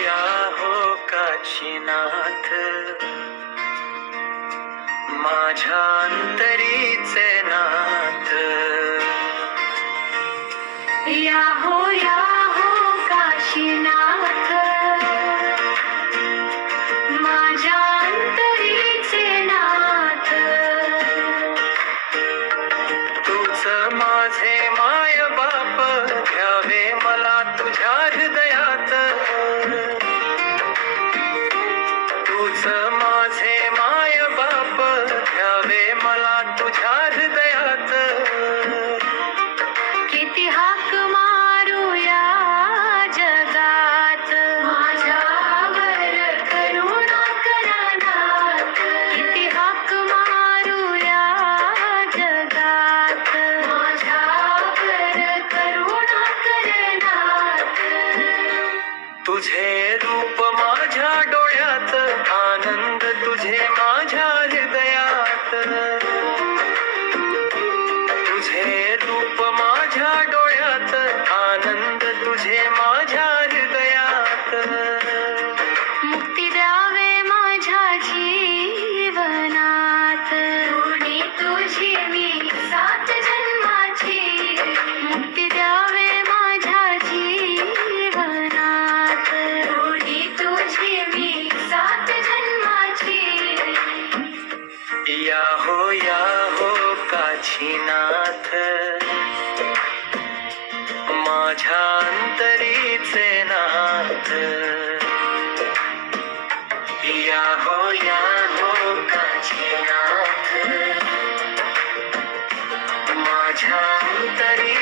या हो काशीनाथ, माझ्या अंतरीचे नाथ. या हो काशीनाथ, माझ्या अंतरीचे नाथ. तूच माझे माय बाप, घ्यावे मला तुझ्या हृदयात. तूच माझे माय बाप, घ्यावे मला तुझ्या हृदयात. किती हाक मारू या जगात, माझ्यावर करुणा करा नाथ. किती हाक मारू या जगात, माझ्यावर करुणा करा नाथ. तुझे रूप माझ्या डोळ्यात, आनंद तुझे माझ्या हृदयात. तुझे रूप माझ्या डोळ्यात, आनंद तुझे माझ्या हृदयात. मुक्ती द्यावे माझ्या जीवनात, ऋणी तुझी मी 7 जन्माची. मुक्ती द्यावे माझ्या जीवनात, ऋणी तुझी मी 7 जन्माची. या हो काशीनाथ, माझ्या अंतरीचे नाथ. या हो काशीनाथ, माझ्या अंतरी